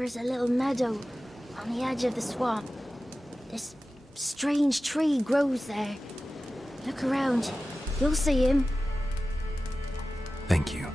There's a little meadow on the edge of the swamp. This strange tree grows there. Look around. You'll see him. Thank you.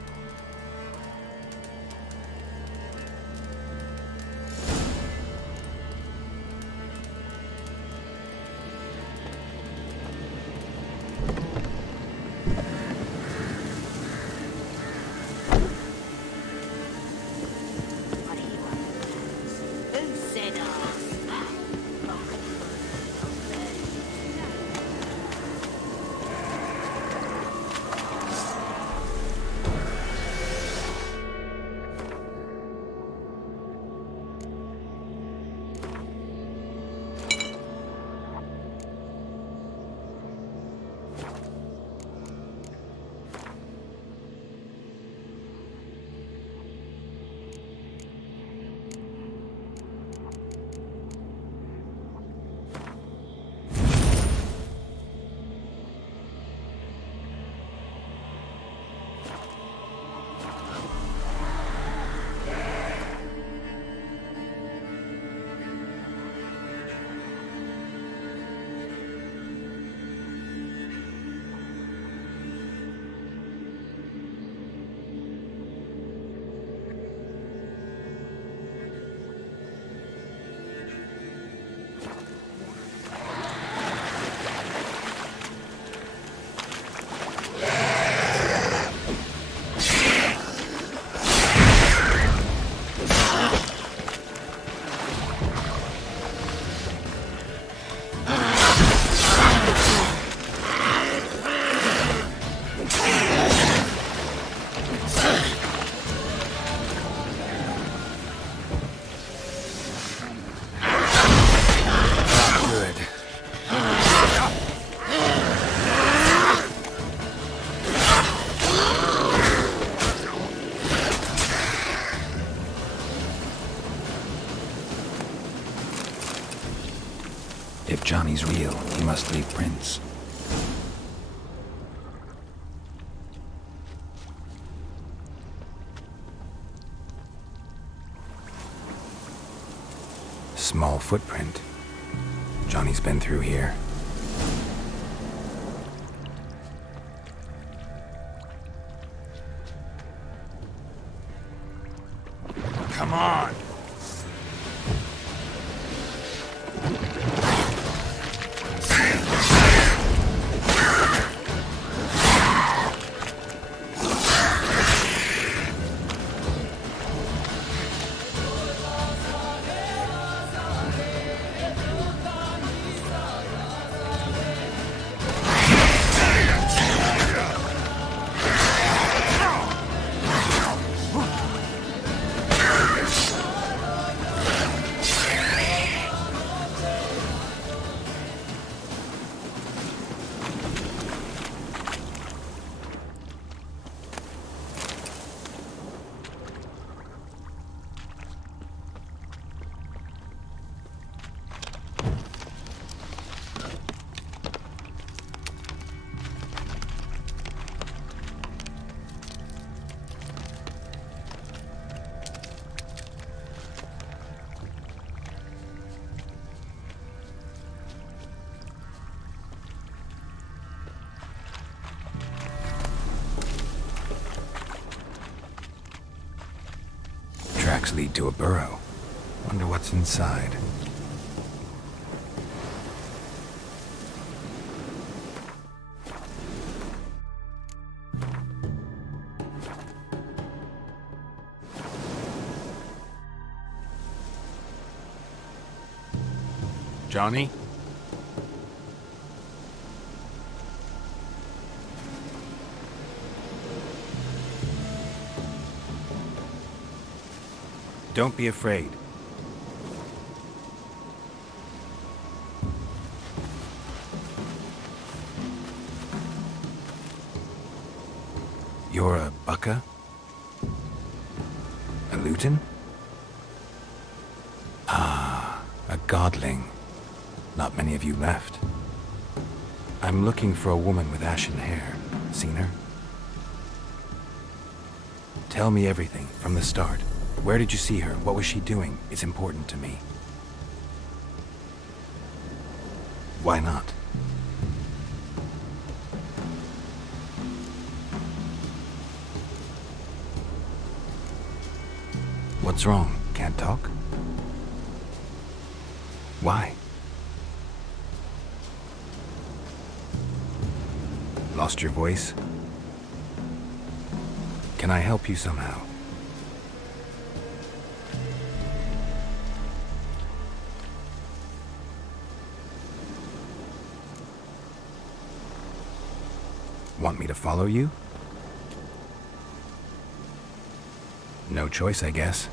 If Johnny's real, he must leave prints. Small footprint. Johnny's been through here. Come on! Tracks lead to a burrow. Wonder what's inside. Johnny? Don't be afraid. You're a Bucka? A Luton? Ah, a godling. Not many of you left. I'm looking for a woman with ashen hair. Seen her? Tell me everything from the start. Where did you see her? What was she doing? It's important to me. Why not? What's wrong? Can't talk? Why? Lost your voice? Can I help you somehow? Want me to follow you? No choice, I guess.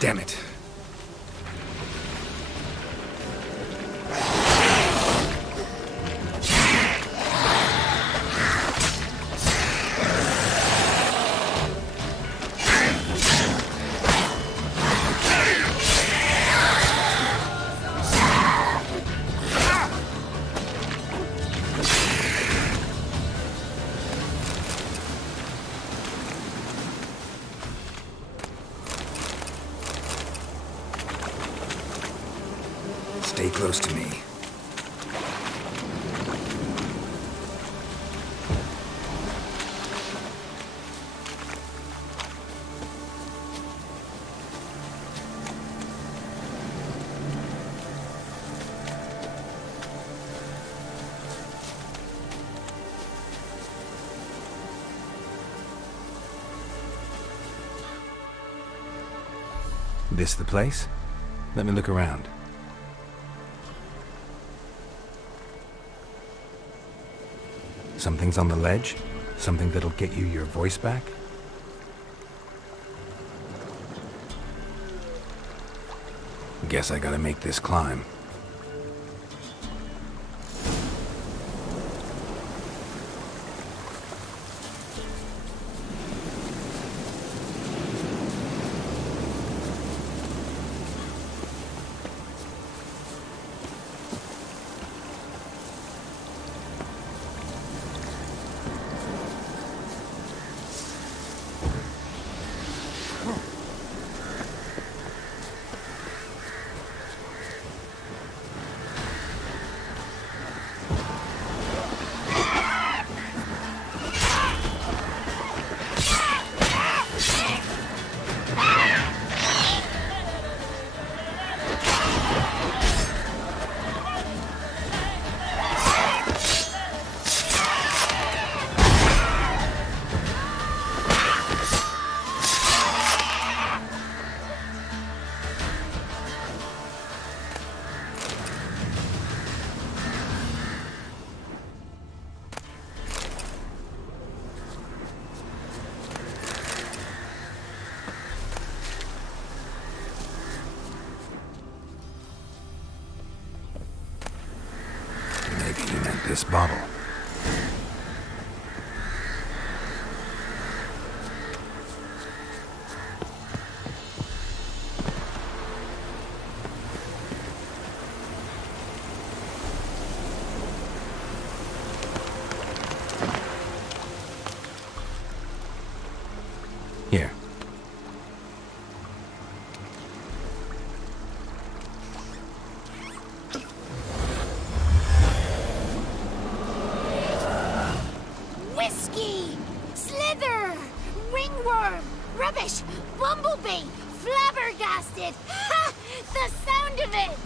Damn it. Stay close to me. This the place? Let me look around. Something's on the ledge? Something that'll get you your voice back? Guess I gotta make this climb. This bottle. Here. Rubbish! Bumblebee! Flabbergasted! Ha! The sound of it!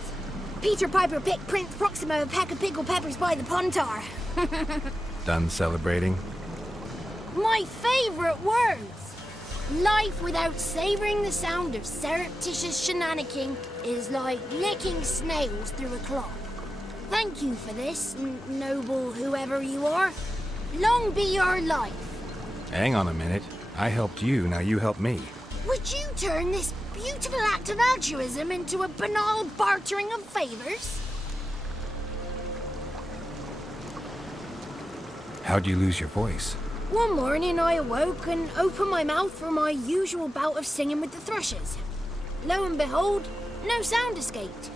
Peter Piper picked Prince Proxima a pack of pickled peppers by the puntar. Done celebrating? My favorite words! Life without savoring the sound of surreptitious shenanigans is like licking snails through a cloth. Thank you for this, noble whoever you are. Long be your life. Hang on a minute. I helped you, now you help me. Would you turn this beautiful act of altruism into a banal bartering of favors? How'd you lose your voice? One morning I awoke and opened my mouth for my usual bout of singing with the thrushes. Lo and behold, no sound escaped.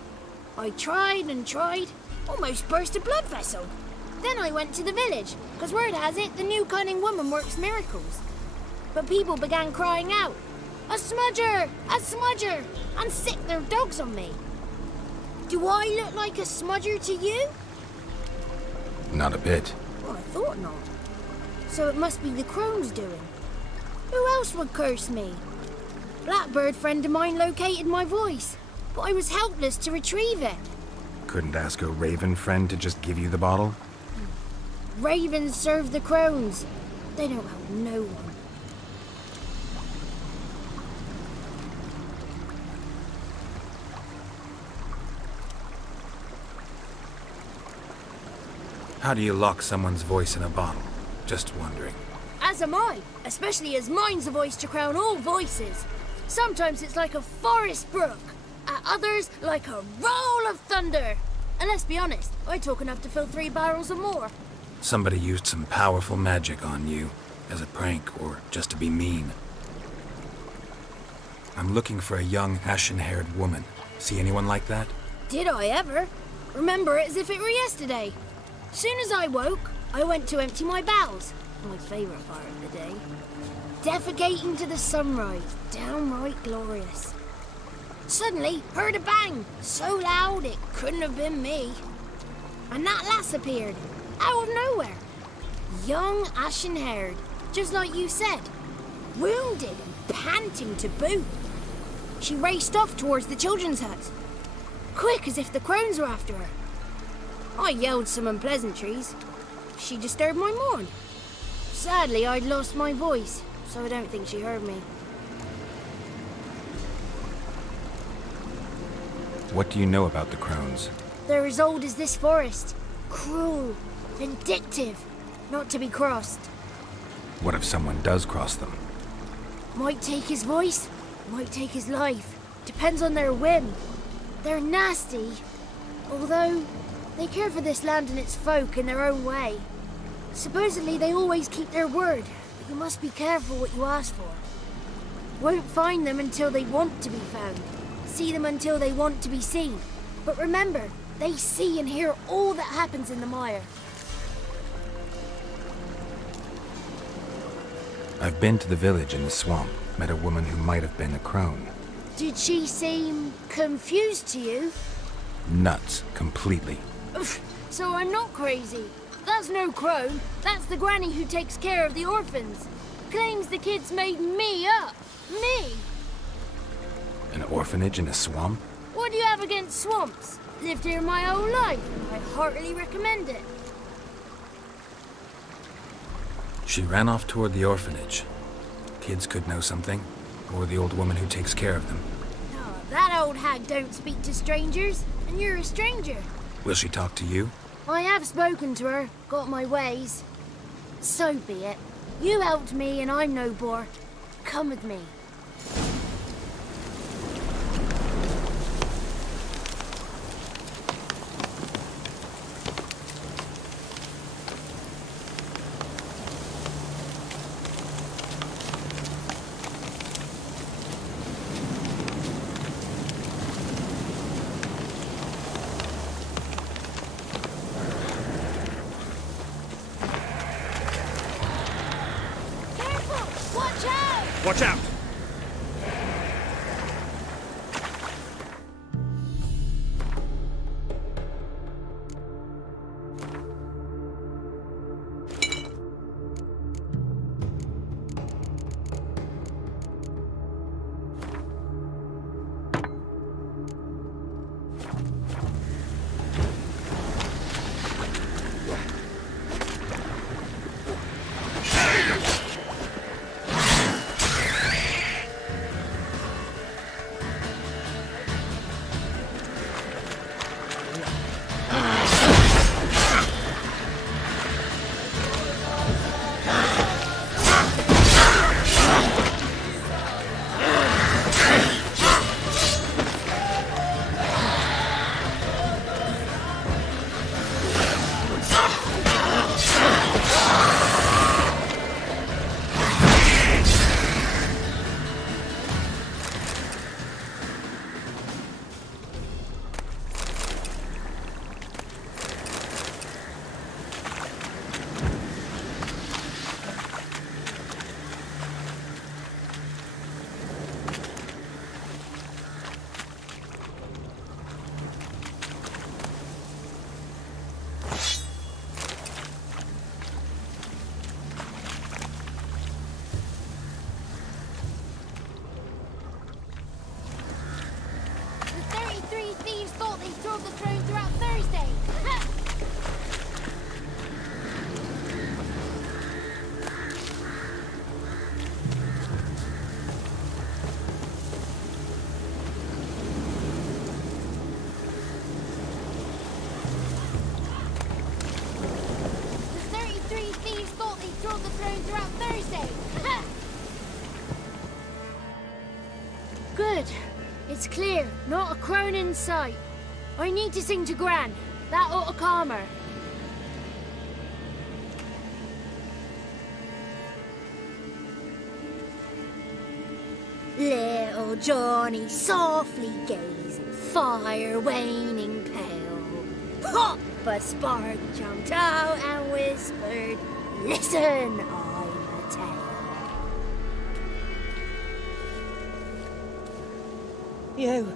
I tried and tried, almost burst a blood vessel. Then I went to the village, because word has it the new cunning woman works miracles. But people began crying out, "A smudger! A smudger!" and sicked their dogs on me. Do I look like a smudger to you? Not a bit. Well, I thought not. So it must be the Crones doing. Who else would curse me? Blackbird friend of mine located my voice, but I was helpless to retrieve it. Couldn't ask a raven friend to just give you the bottle? Ravens serve the Crones. They don't help no one. How do you lock someone's voice in a bottle? Just wondering. As am I, especially as mine's a voice to crown all voices. Sometimes it's like a forest brook, at others like a roll of thunder. And let's be honest, I talk enough to fill 3 barrels or more. Somebody used some powerful magic on you, as a prank or just to be mean. I'm looking for a young, ashen-haired woman. See anyone like that? Did I ever? Remember it as if it were yesterday. Soon as I woke, I went to empty my bowels. My favourite part of the day. Defecating to the sunrise, downright glorious. Suddenly, heard a bang, so loud it couldn't have been me. And that lass appeared, out of nowhere. Young, ashen-haired, just like you said. Wounded and panting to boot. She raced off towards the children's hut. Quick as if the Crones were after her. I yelled some unpleasantries. She disturbed my morn. Sadly, I'd lost my voice, so I don't think she heard me. What do you know about the Crones? They're as old as this forest. Cruel, vindictive, not to be crossed. What if someone does cross them? Might take his voice, might take his life. Depends on their whim. They're nasty, although they care for this land and its folk in their own way. Supposedly they always keep their word, but you must be careful what you ask for. Won't find them until they want to be found. See them until they want to be seen. But remember, they see and hear all that happens in the mire. I've been to the village in the swamp, met a woman who might have been a crone. Did she seem confused to you? Nuts, completely. So I'm not crazy. That's no crone. That's the granny who takes care of the orphans. Claims the kids made me up. Me! An orphanage in a swamp? What do you have against swamps? Lived here my whole life. I heartily recommend it. She ran off toward the orphanage. Kids could know something, or the old woman who takes care of them. Oh, that old hag don't speak to strangers, and you're a stranger. Will she talk to you? I have spoken to her, got my ways. So be it. You helped me and I'm no bore. Come with me. Watch out! It's clear, not a crone in sight. I need to sing to Gran. That ought to calm her. Little Johnny softly gazing, fire waning pale. Pop! A spark jumped out and whispered, "Listen, I'm a tale." You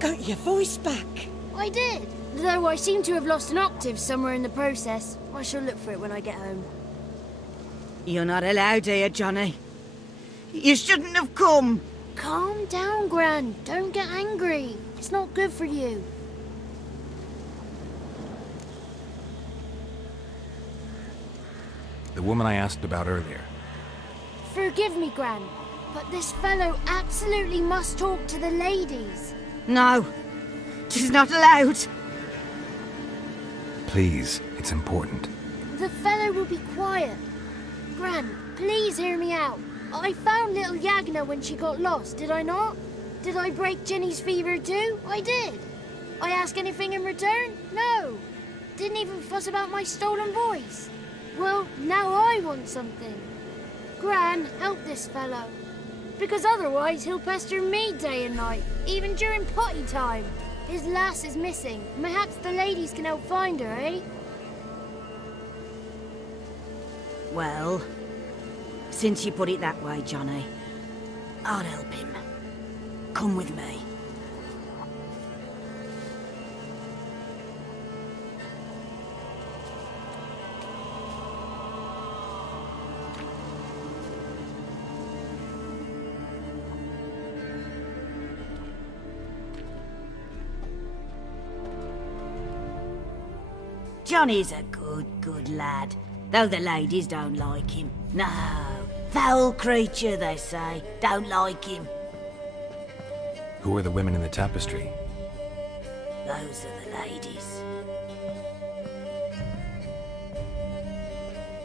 got your voice back. I did, though I seem to have lost an octave somewhere in the process. I shall look for it when I get home. You're not allowed here, Johnny. You shouldn't have come. Calm down, Gran. Don't get angry. It's not good for you. The woman I asked about earlier. Forgive me, Gran, but this fellow absolutely must talk to the ladies. No, she's not allowed. Please, it's important. The fellow will be quiet. Gran, please hear me out. I found little Yagna when she got lost, did I not? Did I break Jenny's fever too? I did. I ask anything in return? No. Didn't even fuss about my stolen voice. Well, now I want something. Gran, help this fellow. Because otherwise he'll pester me day and night, even during potty time. His lass is missing. Perhaps the ladies can help find her, eh? Well, since you put it that way, Johnny, I'll help him. Come with me. Johnny's a good lad, though the ladies don't like him. No, foul creature, they say. Don't like him. Who are the women in the tapestry? Those are the ladies.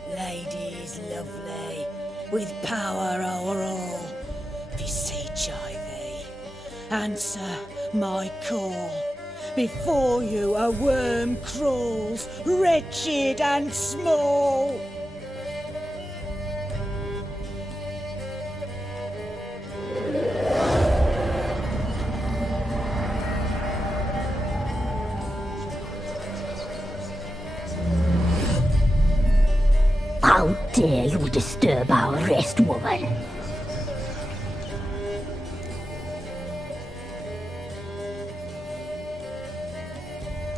Ladies lovely, with power o'er all. Beseech I thee, answer my call. Before you a worm crawls, wretched and small. How dare you disturb our rest, woman?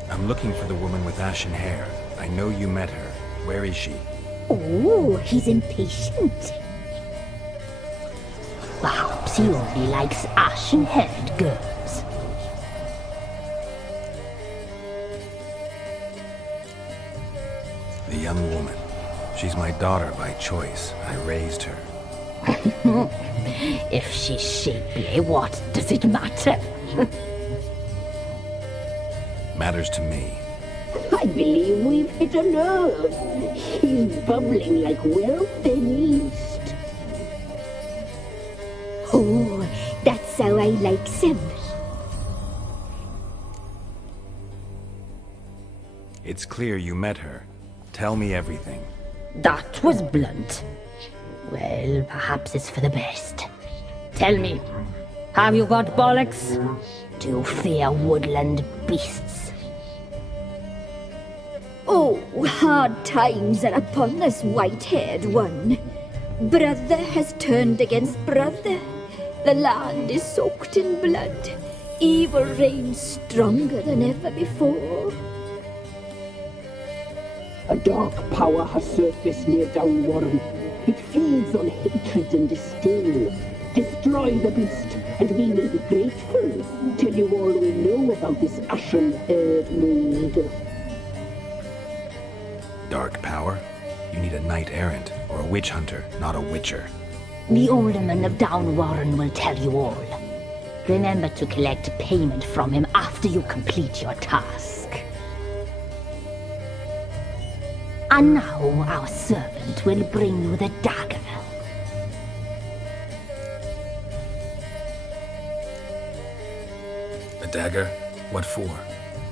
I'm looking for the woman with ashen hair. I know you met her. Where is she? Oh, he's impatient. Perhaps he only likes ashen-haired girls. The young woman. She's my daughter by choice. I raised her. If she's shapely, what does it matter? Matters to me. I believe we've hit a nerve. He's bubbling like well-fed yeast. Oh, that's how I like him. It's clear you met her. Tell me everything. That was blunt. Well, perhaps it's for the best. Tell me, have you got bollocks? Do you fear woodland beasts? Oh, hard times are upon us, white-haired one. Brother has turned against brother. The land is soaked in blood. Evil reigns stronger than ever before. A dark power has surfaced near Downwarren. It feeds on hatred and disdain. Destroy the beast, and we will be grateful. Tell you all we know about this ashen-haired maid. Dark power? You need a knight-errant or a witch hunter, not a witcher. The alderman of Downwarren will tell you all. Remember to collect payment from him after you complete your task. And now our servant will bring you the dagger. dagger? What for?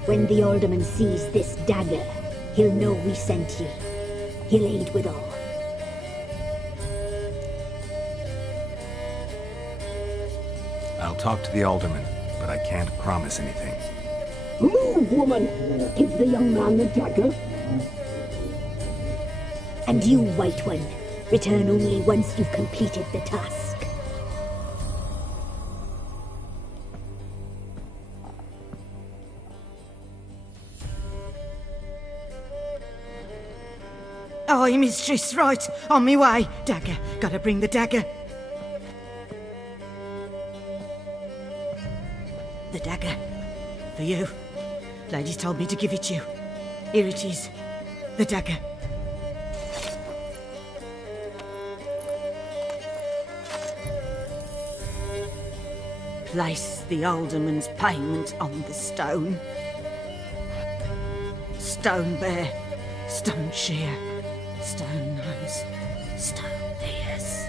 When the alderman sees this dagger, he'll know we sent ye. He'll aid with all. I'll talk to the alderman, but I can't promise anything. Move, woman! Give the young man the dagger. And you, White One, return only once you've completed the task. Aye, mistress, right. On me way. Dagger. Gotta bring the dagger. The dagger. For you. Ladies told me to give it you. Here it is. The dagger. Place the alderman's payment on the stone. Stone bear. Stone shear. Stone nose, stone ears.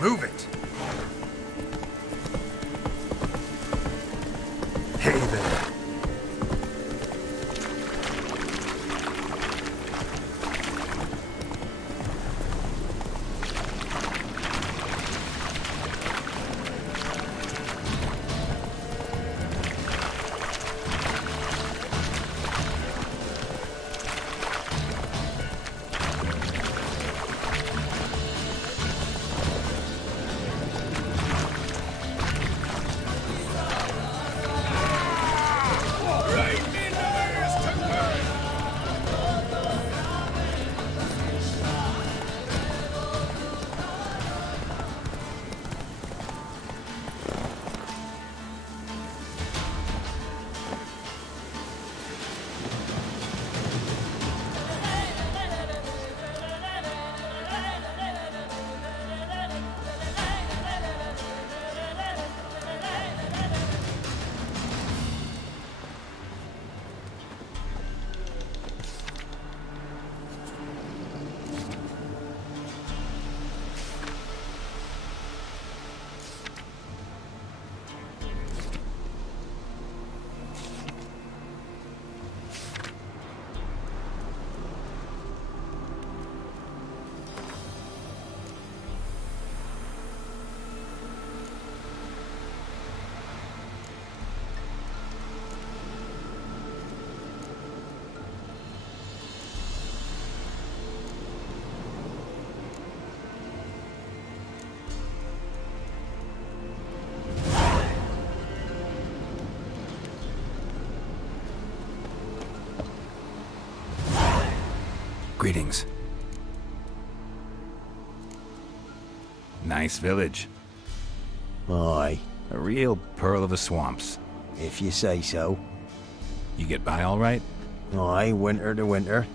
Move it! Hey there. Greetings. Nice village. Aye, A real pearl of the swamps. if you say so. You get by all right? Aye, winter to winter.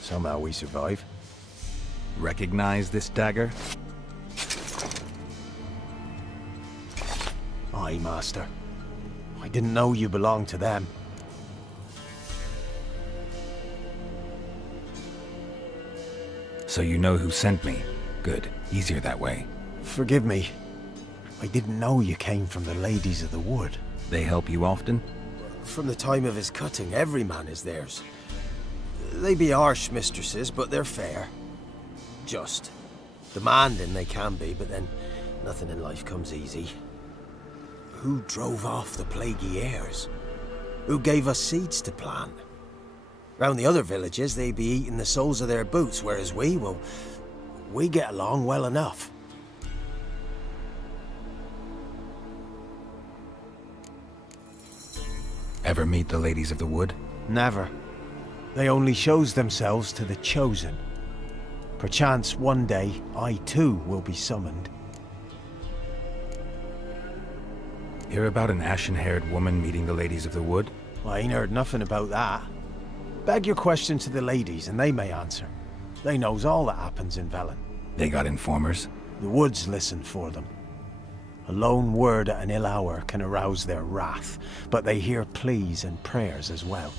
Somehow we survive. Recognize this dagger? Aye, master. I didn't know you belonged to them. So you know who sent me. Good. Easier that way. Forgive me. I didn't know you came from the Ladies of the Wood. They help you often? From the time of his cutting, every man is theirs. They be harsh mistresses, but they're fair. Just. Demanding they can be, but then nothing in life comes easy. Who drove off the plaguey heirs? Who gave us seeds to plant? Round the other villages, they be eating the soles of their boots, whereas we, well, we get along well enough. Ever meet the Ladies of the Wood? Never. They only shows themselves to the chosen. Perchance one day, I too will be summoned. Hear about an ashen-haired woman meeting the ladies of the wood? I ain't heard nothing about that. Beg your question to the ladies and they may answer. They knows all that happens in Velen. They got informers? The woods listen for them. A lone word at an ill hour can arouse their wrath, but they hear pleas and prayers as well.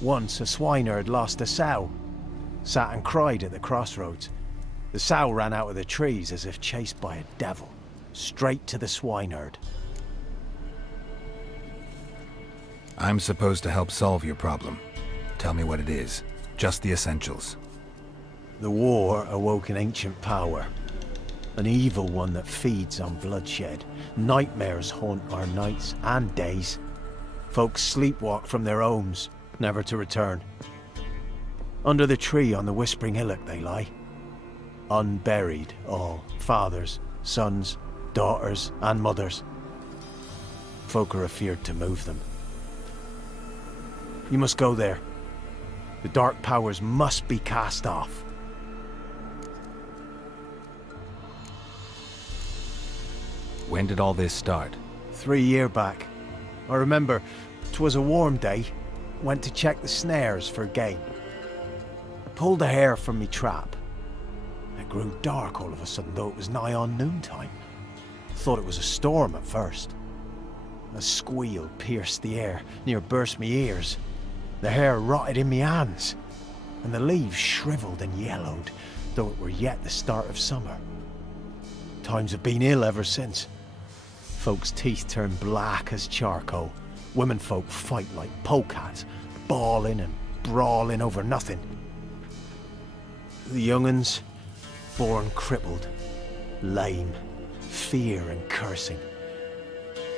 Once a swineherd lost a sow. Sat and cried at the crossroads. The sow ran out of the trees as if chased by a devil. Straight to the swineherd. I'm supposed to help solve your problem. Tell me what it is. Just the essentials. The war awoke an ancient power. An evil one that feeds on bloodshed. Nightmares haunt our nights and days. Folks sleepwalk from their homes, never to return. Under the tree on the Whispering Hillock they lie. Unburied all, fathers, sons, daughters and mothers. Folk are afeard to move them. You must go there. The dark powers must be cast off. When did all this start? 3 years back. I remember 'twas a warm day. Went to check the snares for game. Pulled a hare from me trap. It grew dark all of a sudden, though it was nigh on noontime. Thought it was a storm at first. A squeal pierced the air, near burst me ears. The hare rotted in me hands, and the leaves shriveled and yellowed, though it were yet the start of summer. Times have been ill ever since. Folks' teeth turn black as charcoal. Womenfolk fight like polecats, bawling and brawling over nothing. The young'uns, born crippled, lame, fear and cursing.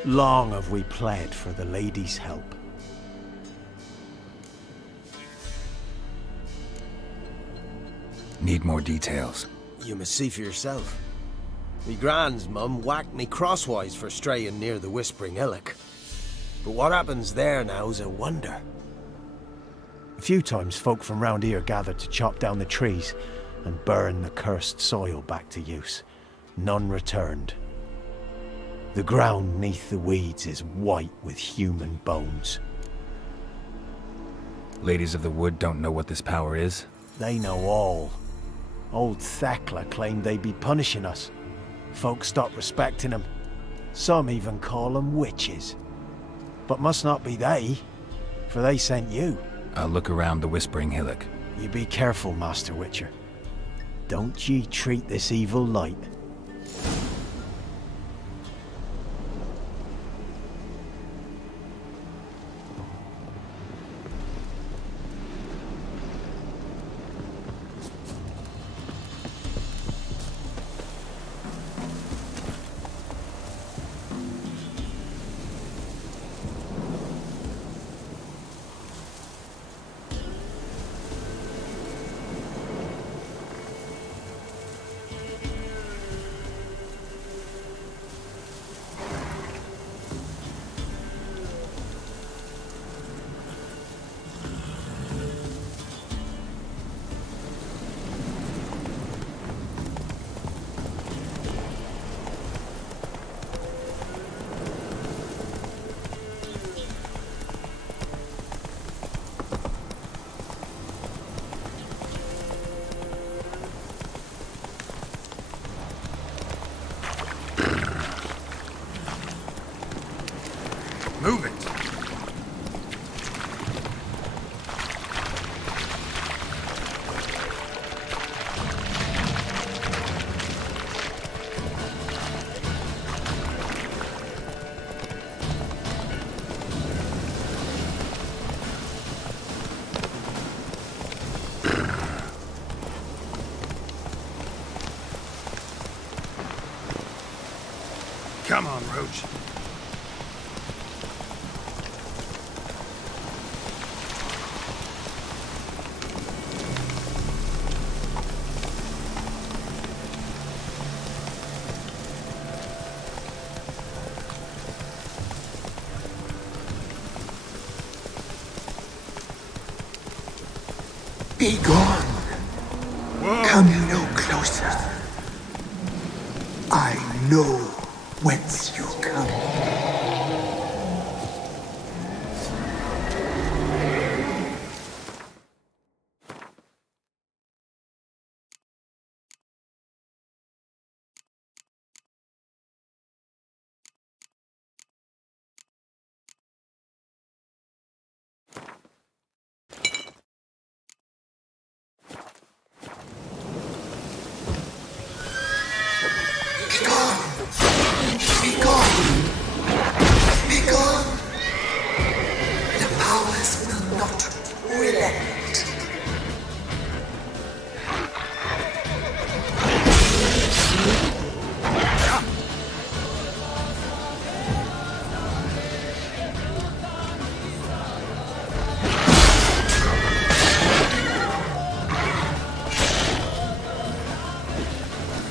Long have we pled for the ladies' help. Need more details. You must see for yourself. Me grand's mum whacked me crosswise for straying near the Whispering Hillock. But what happens there now's a wonder. A few times folk from round here gathered to chop down the trees and burn the cursed soil back to use. None returned. The ground neath the weeds is white with human bones. Ladies of the wood don't know what this power is? They know all. Old Thekla claimed they'd be punishing us. Folk stopped respecting them. Some even call them witches. But must not be they, for they sent you. I'll look around the Whispering Hillock. You be careful, Master Witcher. Don't ye treat this evil light. Move it! Come on, Roach. Be gone. Whoa. Come no closer. I know whence you come.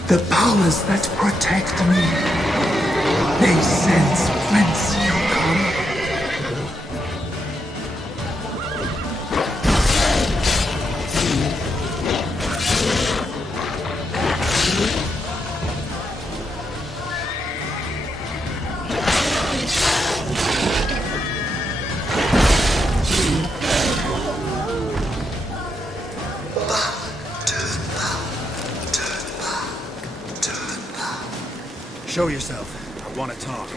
The powers that protect me, they sense whence you come. Show yourself. I want to talk.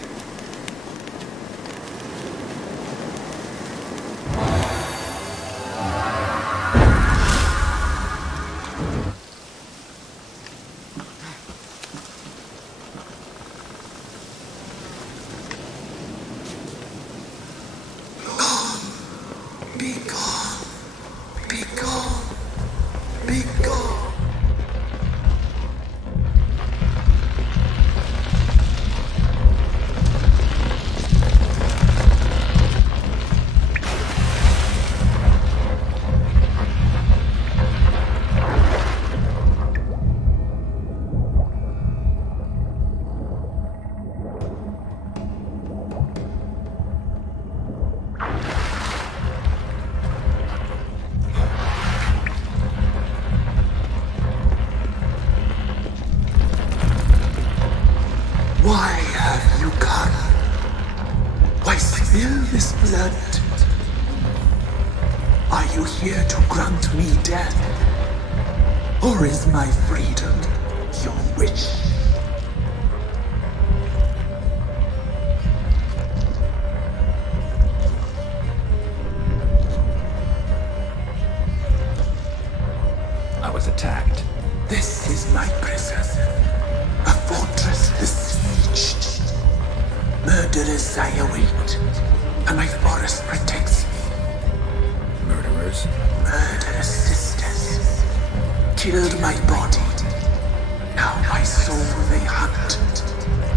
Be gone. Be gone. Be gone. Why have you come? Why spill this blood? Are you here to grant me death? Or is my freedom your wish? I was attacked. This is my prison. A fortress besieged. Murderers I await, and my forest protects me. Murderers? Murderous sisters killed my body. Now my soul they hunt,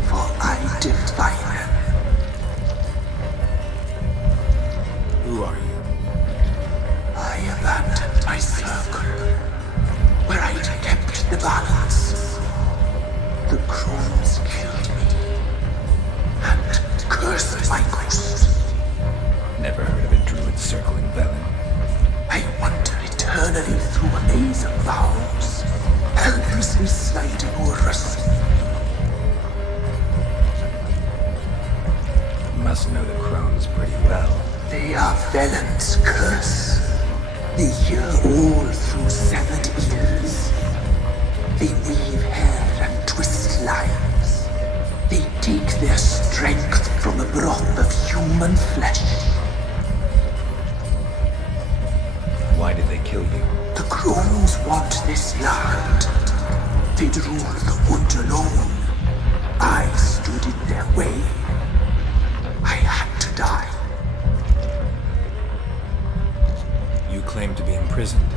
for I define them. Who are you? I abandoned my circle, where I'd kept the balance. The Crones killed me, and cursed my ghost. Never heard of a druid circling Velen. I wander eternally through a maze of vows, helplessly sliding o'er a sea. Must know the Crones pretty well. They are Velen's curse. They hear all through severed ears. They weave hair and twist lives. They take their strength from the broth of human flesh. Why did they kill you? The Crones want this land. They'd rule the wood alone. I stood in their way. I had to die. You claim to be imprisoned.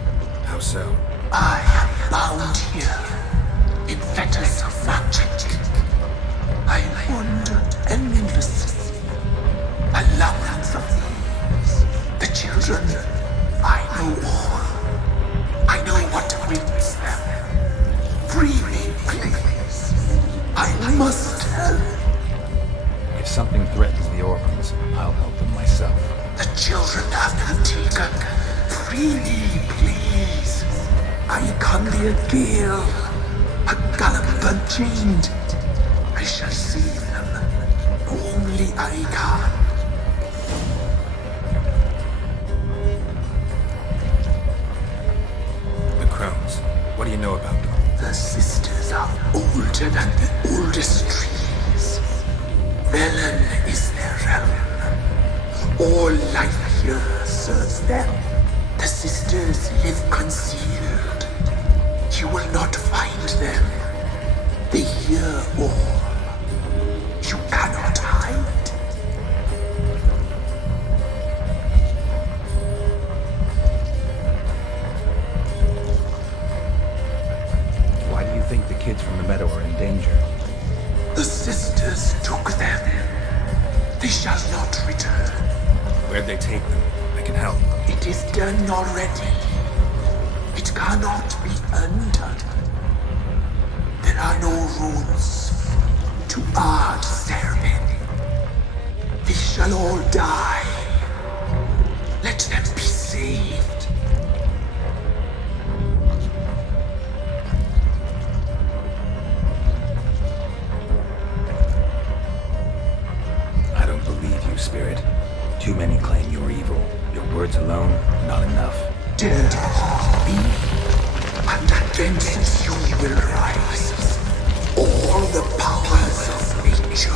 How so? I am bound here in fetters of magic. I wander endlessly, a labyrinth of leaves. The children, I know all. I know what awaits them. Free me, please. I must help. If something threatens the orphans, I'll help them myself. The children have been taken. Free me, please. I only a gale, a gallop unchained. I shall save them. Only I can. The Crones. What do you know about them? The sisters are older than the oldest trees. Velen is their realm. All life here serves them. The sisters live concealed. You will not find them. They hear all. You cannot hide. Why do you think the kids from the meadow are in danger? The sisters took them. They shall not return. Where'd they take them? I can help. It is done already. It cannot be undone. There are no rules to our ceremony. They shall all die. Let them be saved. I don't believe you, Spirit. Too many claim you're evil. Your words alone, not enough. Dare to harm me, and against you will rise all the powers of nature.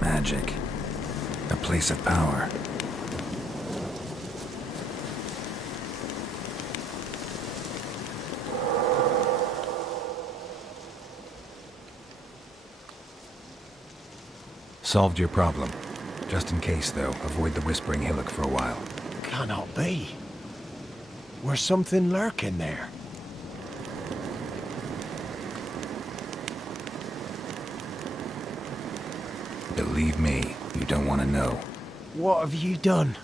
Magic. A place of power. Solved your problem. Just in case, though, avoid the Whispering Hillock for a while. Cannot be. Where's something lurking there? Believe me, you don't want to know. What have you done?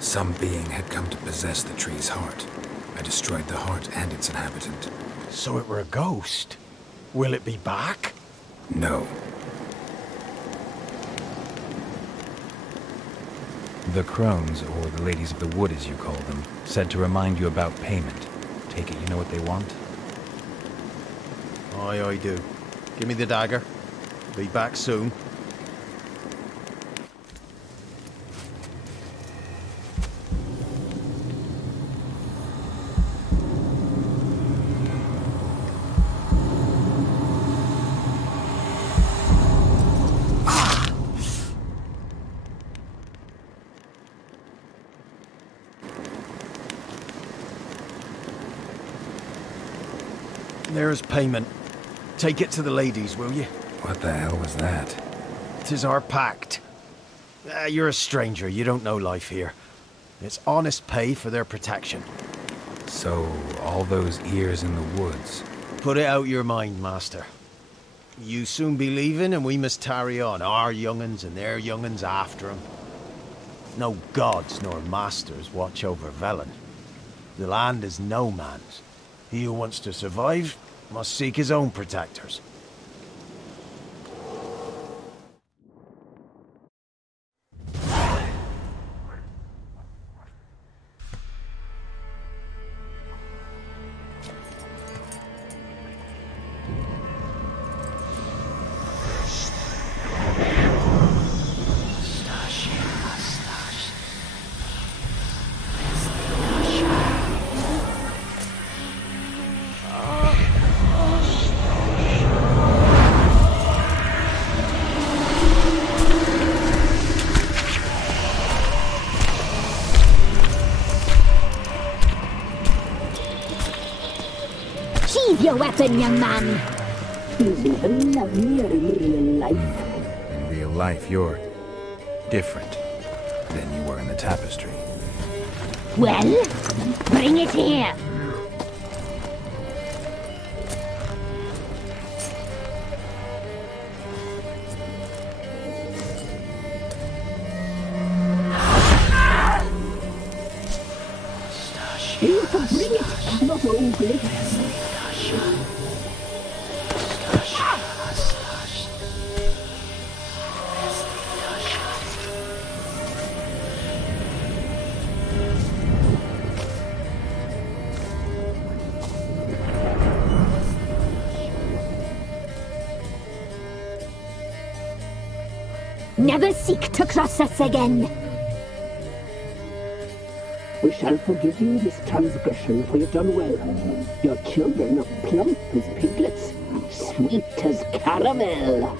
Some being had come to possess the tree's heart. I destroyed the heart and its inhabitant. So it were a ghost. Will it be back? No. The Crones, or the Ladies of the Wood as you call them, said to remind you about payment. Take it you know what they want? Aye, I do. Give me the dagger. Be back soon. There's payment. Take it to the ladies, will you? What the hell was that? 'Tis our pact. You're a stranger, you don't know life here. It's honest pay for their protection. So, all those ears in the woods, Put it out your mind, master. You soon be leaving and we must tarry on, our young'uns and their young'uns after 'em. No gods nor masters watch over Velen. The land is no man's. He who wants to survive must seek his own protectors. Your weapon, young man. He's even lovelier in real life. In real life, you're different than you were in the tapestry. Well, bring it here. You can bring it, not ugly. Never seek to cross us again. We shall forgive you this transgression, for you've done well. Your children are plump as piglets, sweet as caramel.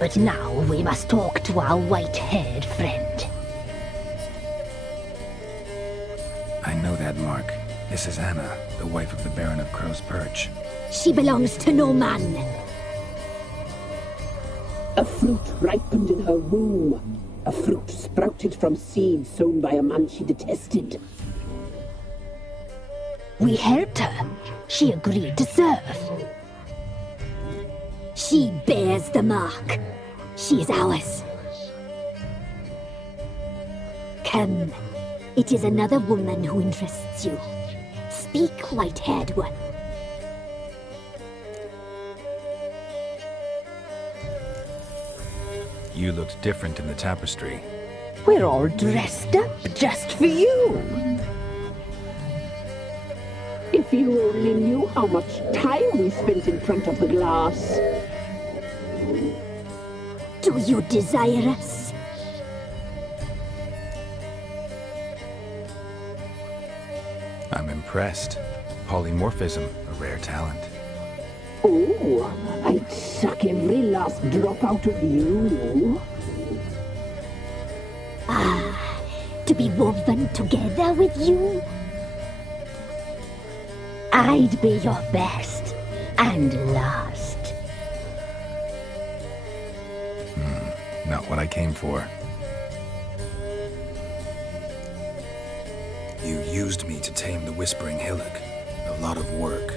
But now we must talk to our white-haired friend. I know that mark. This is Anna, the wife of the Baron of Crow's Perch. She belongs to no man. A fruit ripened in her womb. A fruit sprouted from seeds sown by a man she detested. We helped her. She agreed to serve. She bears the mark. She is ours. Come. It is another woman who interests you. Speak, white-haired one. You looked different in the tapestry. We're all dressed up just for you. If you only knew how much time we spent in front of the glass. Do you desire us? I'm impressed. Polymorphism, a rare talent. Oh, I'd suck every last drop out of you. Ah, to be woven together with you? I'd be your best and last. Not what I came for. You used me to tame the Whispering Hillock. A lot of work.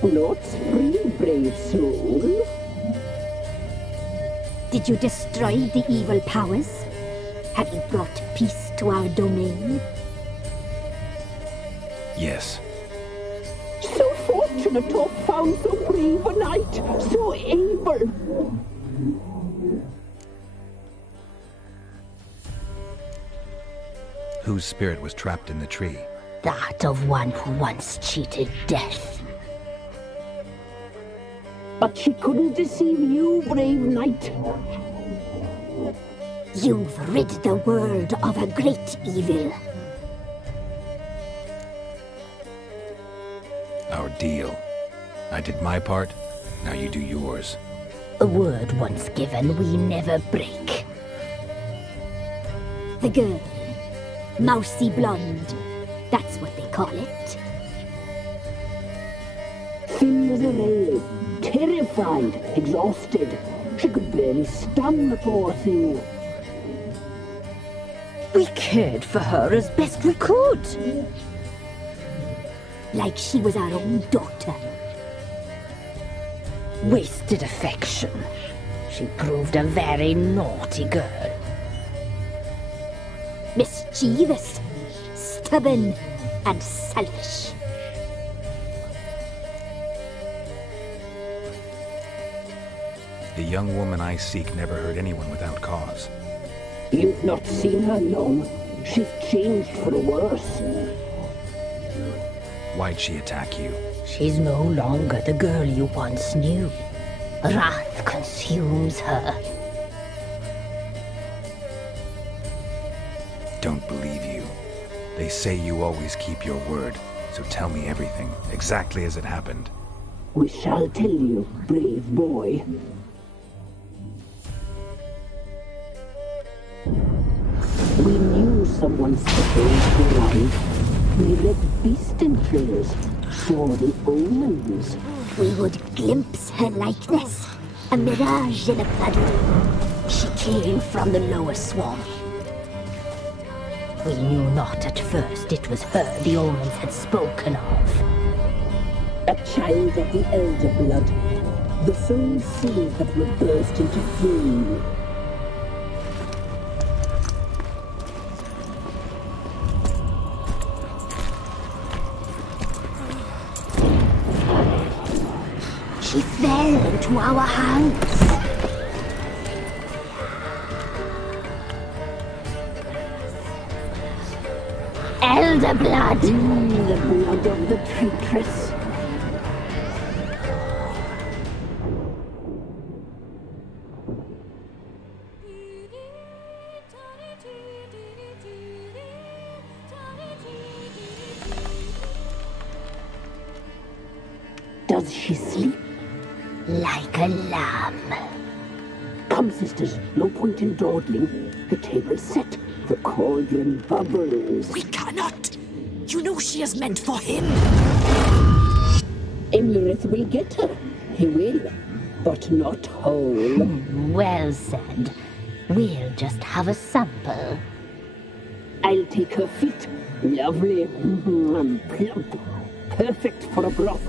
Not free, brave soul. Did you destroy the evil powers? Have you brought peace to our domain? Yes. So fortunate to have found so brave a knight, so able. Whose spirit was trapped in the tree? That of one who once cheated death. But she couldn't deceive you, brave knight. You've rid the world of a great evil. Our deal. I did my part, now you do yours. A word once given, we never break. The girl. Mousy blonde. That's what they call it. Thin as a rail, terrified, exhausted. She could barely stand, the poor thing. We cared for her as best we could. like she was our own daughter. Wasted affection. She proved a very naughty girl. Mischievous, stubborn, and selfish. The young woman I seek never hurt anyone without cause. You've not seen her long. She's changed for the worse. Why'd she attack you? She's no longer the girl you once knew. Wrath consumes her. Don't believe you. They say you always keep your word, so tell me everything, exactly as it happened. We shall tell you, brave boy. We knew someone supposed to arrive. We read beast entrails, saw the omens. We would glimpse her likeness, a mirage in a puddle. She came from the lower swamp. We knew not at first it was her the omens had spoken of. A child of the elder blood, the sole seed that will burst into flame. She fell into our hands. Elder blood! The blood of the traitress. Does she sleep? Like a lamb. Come, sisters, no point in dawdling. The table's set. The cauldron bubbles. We cannot! You know she is meant for him! Imlerith will get her. He will, but not whole. Well said. We'll just have a sample. I'll take her feet. Lovely. Plump. Perfect for a broth.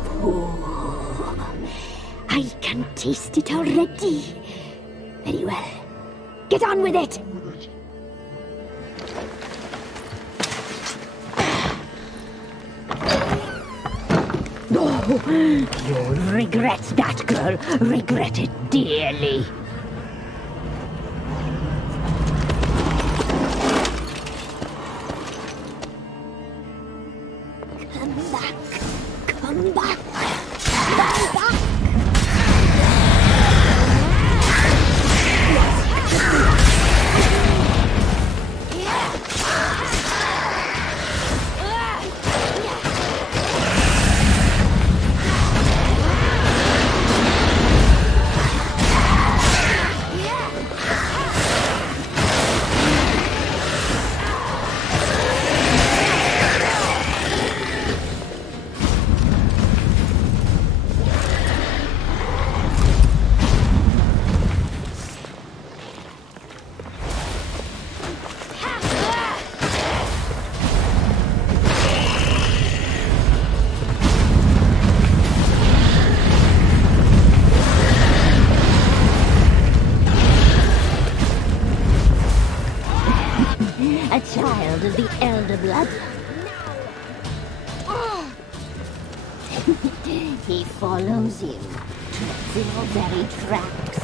I can taste it already. Very well. Get on with it! You'll regret that, girl. Regret it dearly. Come back. Come back. Come back. A child of the elder blood. He follows you, treads in your very tracks.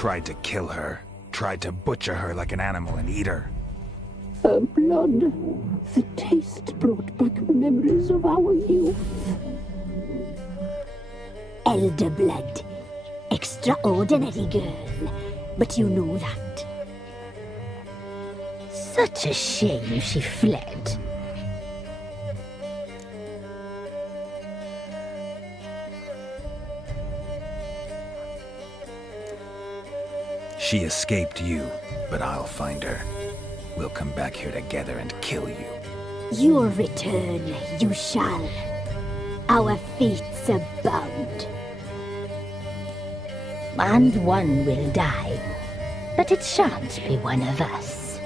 tried to kill her. Tried to butcher her like an animal and eat her. Her blood. The taste brought back memories of our youth. Elder blood. Extraordinary girl. But you know that. Such a shame she fled. She escaped you, but I'll find her. We'll come back here together and kill you. You'll return, you shall. Our fates are bound. And one will die, but it shan't be one of us.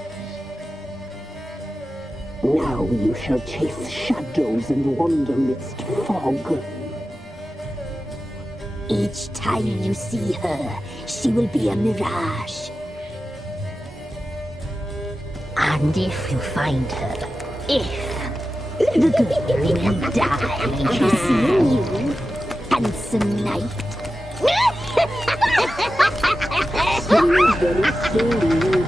Now you shall chase shadows and wander midst fog. Each time you see her, she will be a mirage. And if you find her, the girl will die. Seeing you, handsome knight. Very slowly.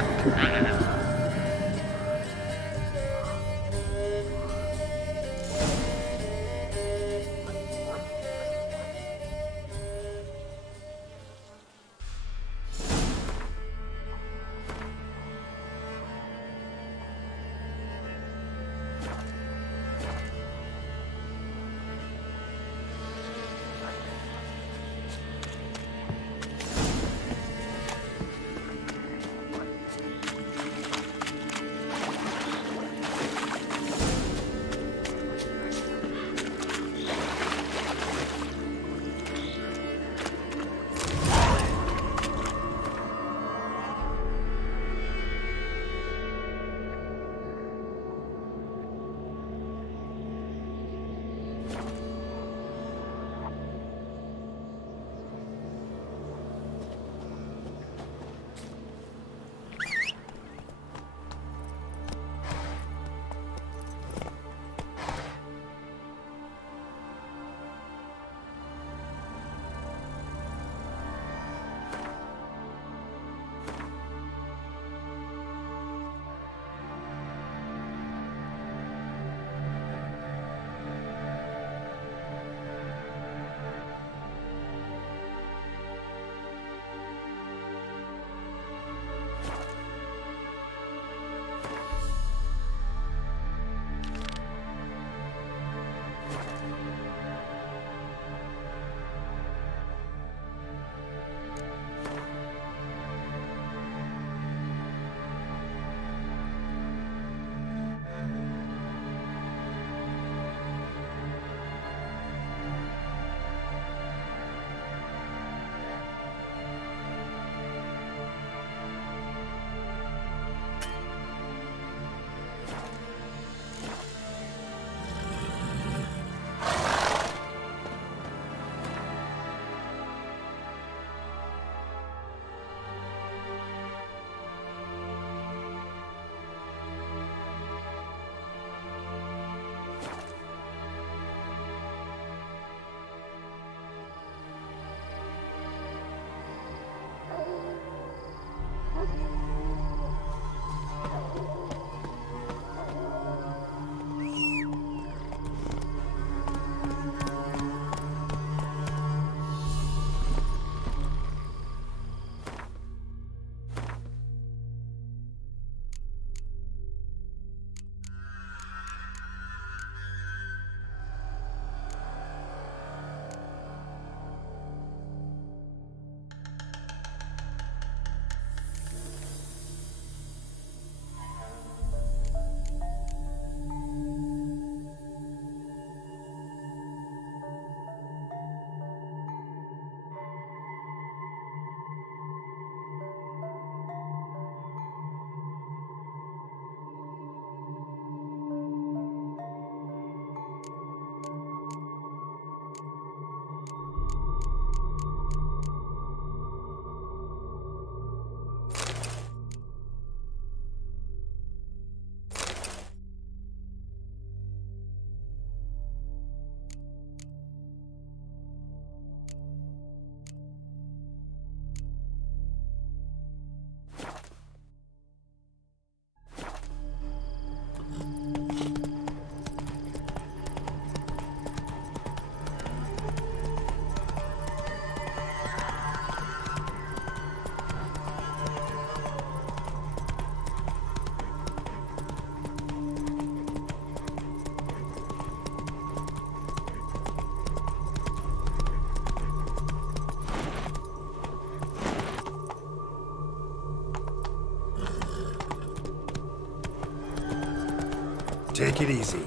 Take it easy.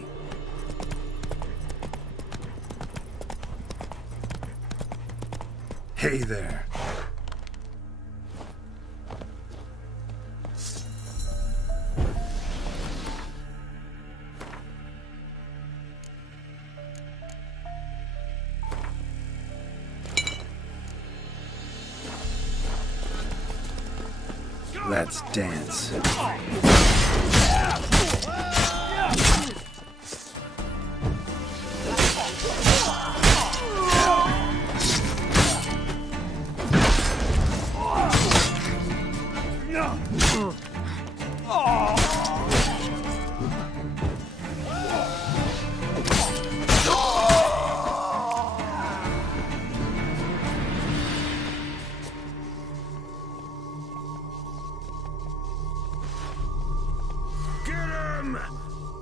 Hey there. Let's dance.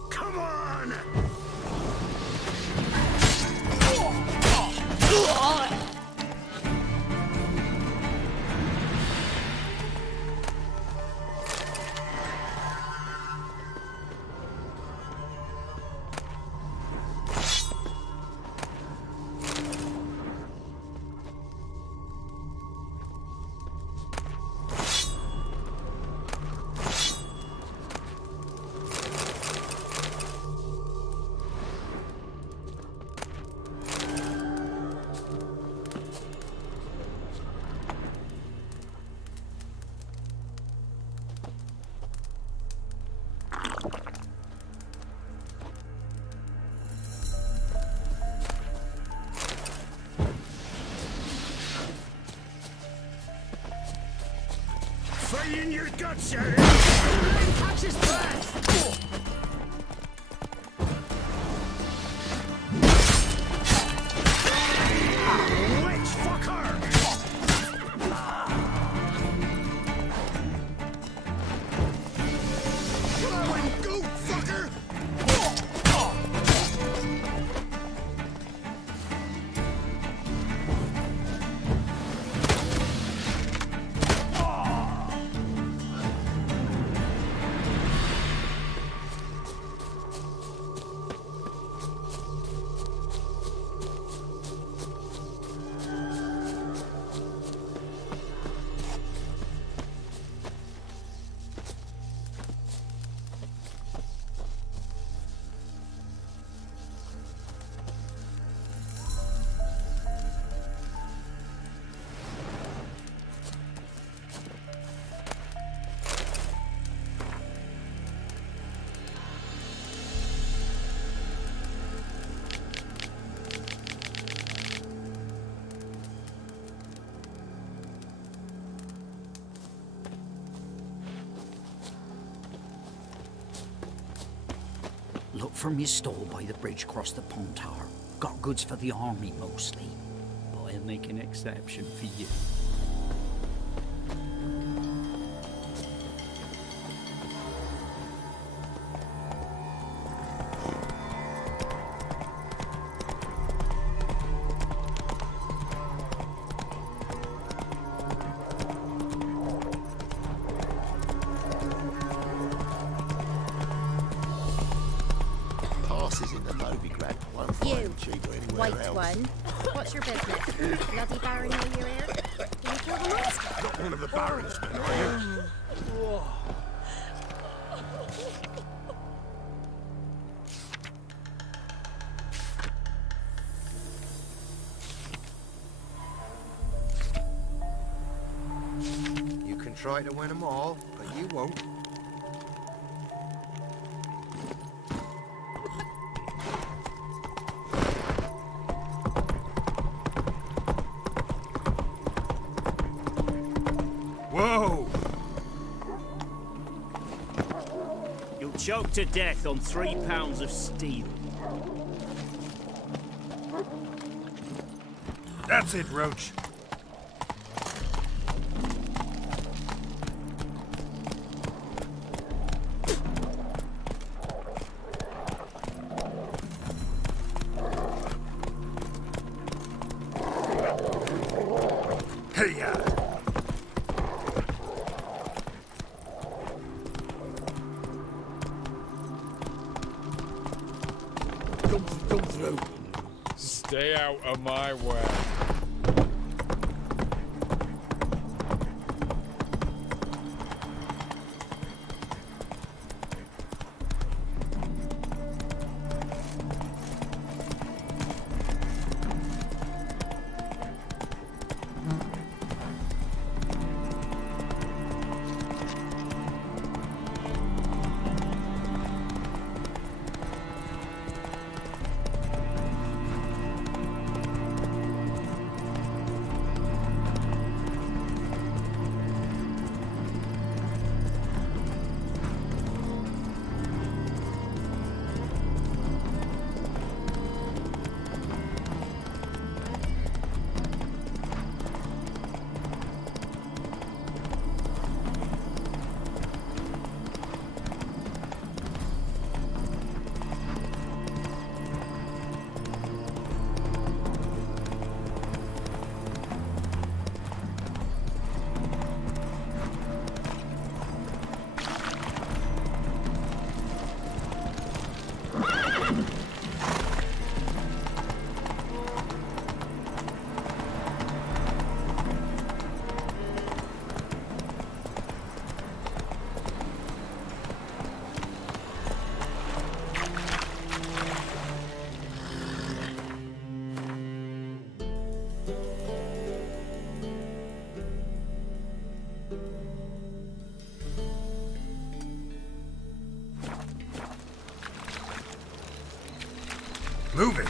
Come on! Fight in your guts, Shadow! Catch his breath! Witch fucker! Go and go, fucker! Look from your stall by the bridge across the Pontar. Got goods for the army mostly, but I'll make an exception for you. In the Novigrad won't find them cheaper anywhere White else. one. What's your business? Bloody Baron know you're here? Can you kill the mask? Not one of the Baron's men, are you? You can try to win them all, but you won't. Whoa! You'll choke to death on 3 pounds of steel. That's it, Roach. Hey-ya! Stay out of my way. Move it!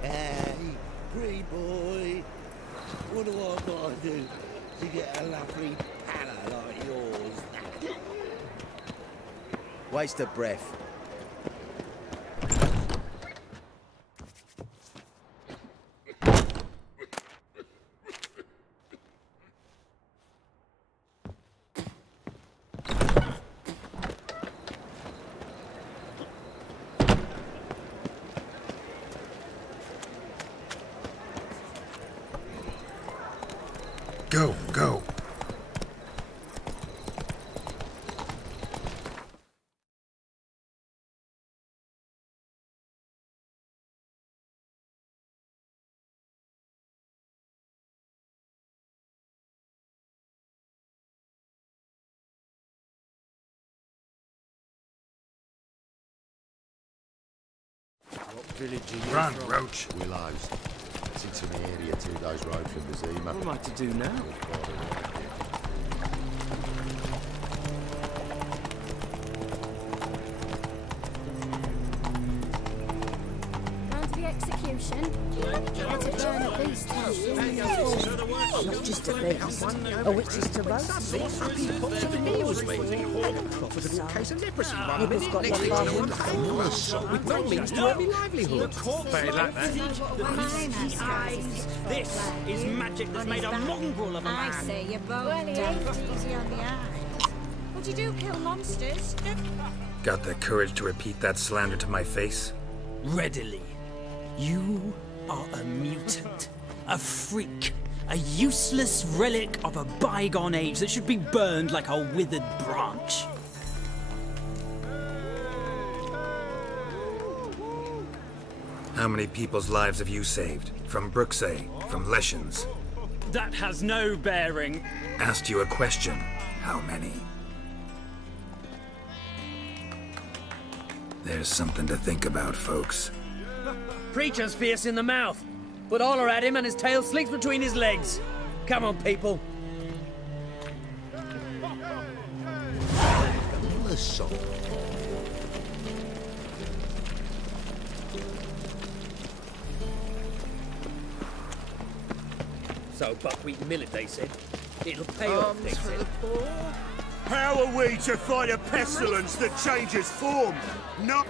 Hey, pretty boy. What do I gotta do to get a lovely palla like yours? Waste of breath. Go, go. What village are you Run, from? Roach. Willows. Sits in the area 2 days' road from Bazima. What am I to do now? Round to the execution. Had to burn a beast house. Not just a beast, a witch's to roast. Profitable case of leprosy. Nibbles got your farm. With no means to earn livelihood. Very like that. This is magic that's made a mongrel of a man. I say you're both easy on the eyes. Would you do kill monsters? Got the courage to repeat that slander to my face? Readily. You are a mutant, a freak, a useless relic of a bygone age that should be burned like a withered branch. How many people's lives have you saved? From Brooksay, from Leshens? That has no bearing. Asked you a question. How many? There's something to think about, folks. Preacher's fierce in the mouth, but holler at him and his tail slinks between his legs. Come on, people. So buckwheat millet, they said. It'll pay off, they said. How are we to fight a pestilence that changes form? Not.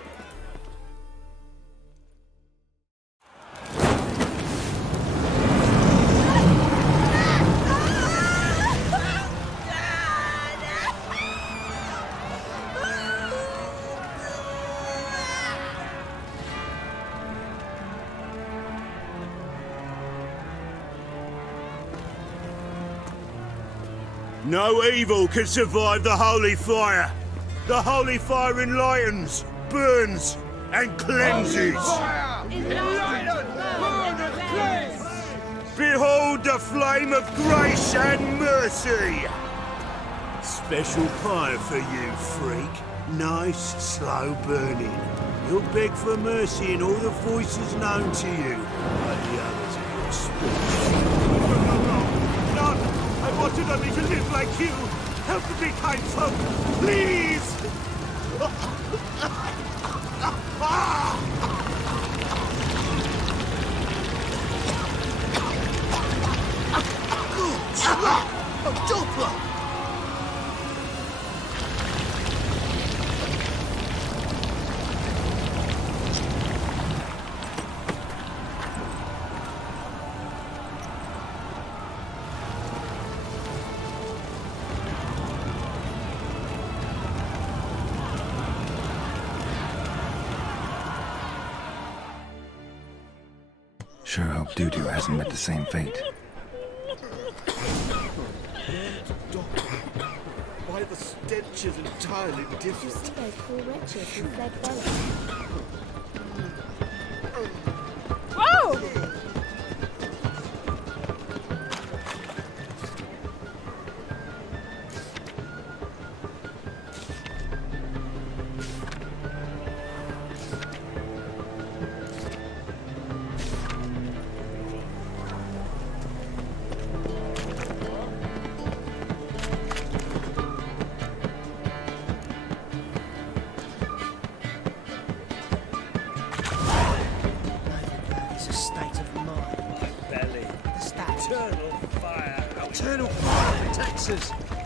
No evil can survive the holy fire. The holy fire enlightens, burns, and cleanses. Behold the flame of grace and mercy. Special pie for you, freak. Nice, slow burning. You'll beg for mercy in all the voices known to you, like the others of your species. No, I wanted only to live like you. Help me, kind folk, please! Good slap! A doppler! Sure hope Dudu hasn't met the same fate. Why the stench is entirely different. Did you see those poor wretches who fled Bella? Whoa!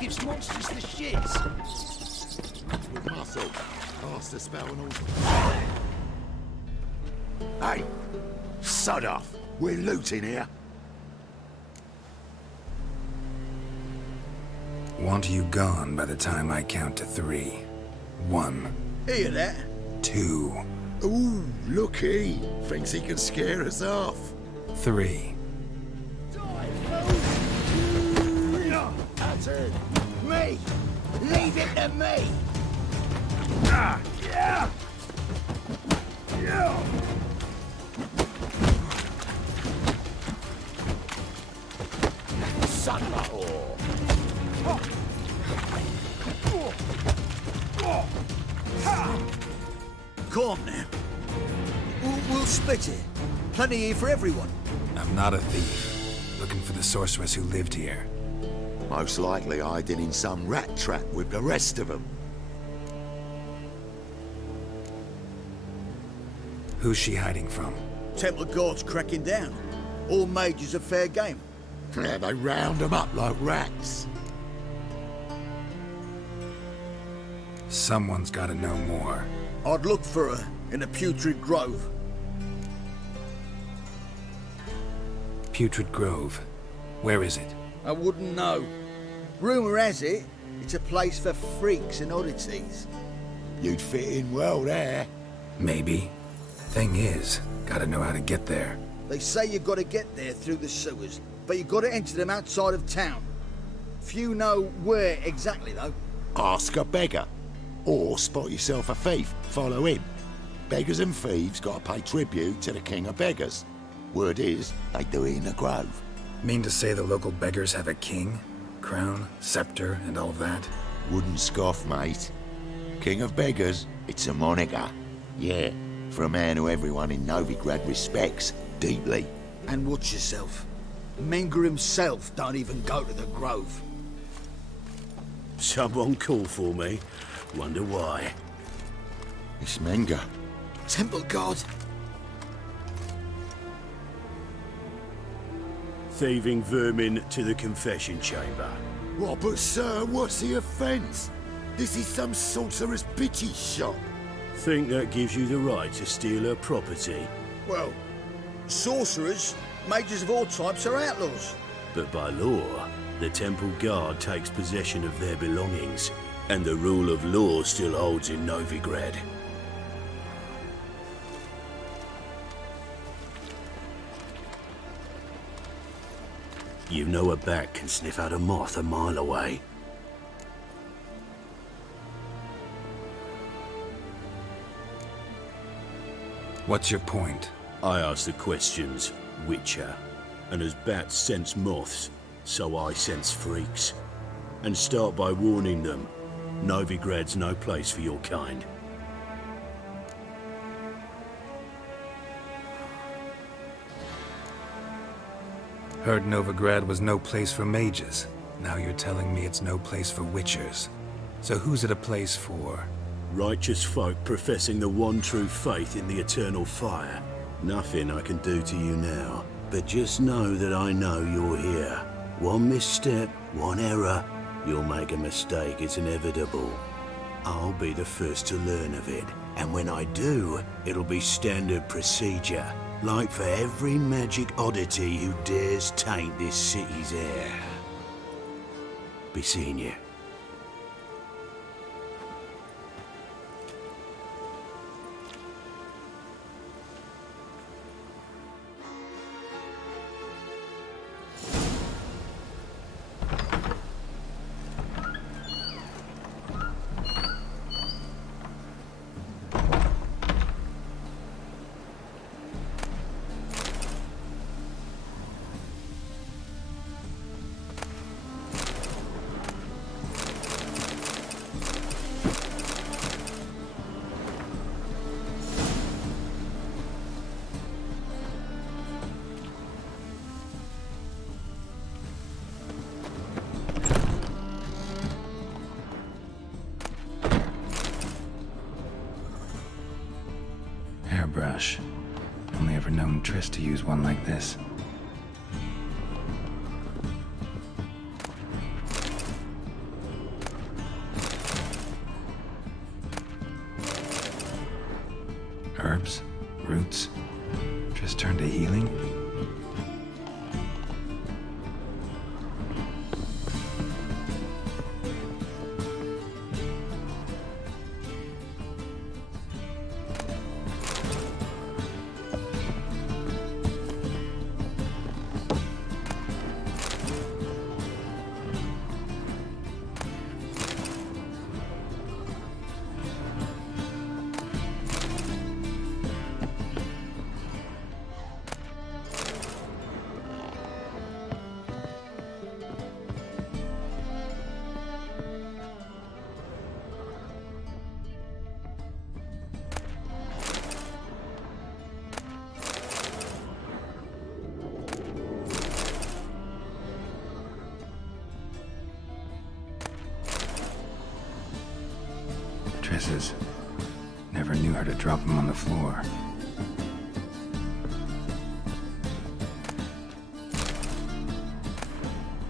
Gives monsters the shits. With muscle, cast a spell and all. Hey, sod off. We're looting here. Want you gone by the time I count to 3. 1. Hear that? 2. Ooh, looky. Thinks he can scare us off. 3. That's it. Me! Leave it to me! Ah, yeah! Yeah! Son of a whore! Come on now. We'll split it. Plenty here for everyone. I'm not a thief. Looking for the sorceress who lived here. Most likely hiding in some rat trap with the rest of them. Who's she hiding from? Temple guards cracking down. All mages are fair game. Yeah, they round them up like rats. Someone's got to know more. I'd look for her in a putrid grove. Putrid Grove. Where is it? I wouldn't know. Rumour has it, it's a place for freaks and oddities. You'd fit in well there. Maybe. Thing is, gotta know how to get there. They say you gotta get there through the sewers, but you gotta enter them outside of town. Few know where exactly, though. Ask a beggar. Or spot yourself a thief, follow him. Beggars and thieves gotta pay tribute to the king of beggars. Word is, they do it in the grove. Mean to say the local beggars have a king? Crown, scepter, and all that? Wouldn't scoff, mate. King of beggars, it's a moniker. Yeah, for a man who everyone in Novigrad respects deeply. And watch yourself. Menger himself don't even go to the grove. Someone call for me. Wonder why. It's Menger. Temple guard. Thieving vermin to the confession chamber. What, but sir, what's the offence? This is some sorcerer's bitch's shop. Think that gives you the right to steal her property? Well, sorcerers, mages of all types are outlaws. But by law, the temple guard takes possession of their belongings, and the rule of law still holds in Novigrad. You know a bat can sniff out a moth a mile away. What's your point? I ask the questions, Witcher. And as bats sense moths, so I sense freaks. And start by warning them, Novigrad's no place for your kind. Heard Novigrad was no place for mages. Now you're telling me it's no place for witchers. So who's it a place for? Righteous folk professing the one true faith in the eternal fire. Nothing I can do to you now, but just know that I know you're here. One misstep, one error, you'll make a mistake, it's inevitable. I'll be the first to learn of it, and when I do, it'll be standard procedure, like for every magic oddity who dares taint this city's air. Be seeing you. Hairbrush. Only ever known Triss to use one like this. Herbs? Roots? Triss turned to healing? Triss's. Never knew her to drop them on the floor.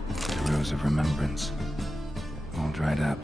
The Rose of Remembrance. All dried up.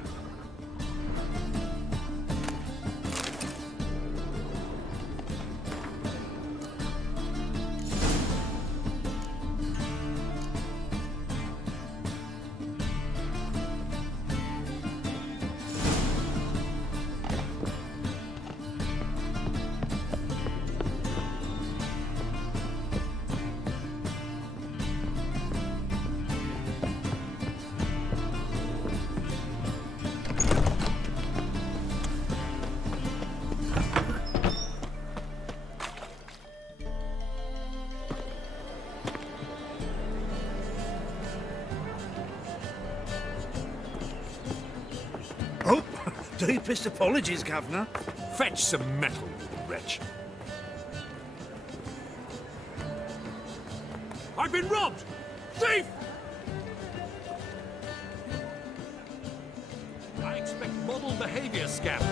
Oh, deepest apologies, Governor. Fetch some metal, you wretch. I've been robbed! Thief! I expect model behavior, Scamp.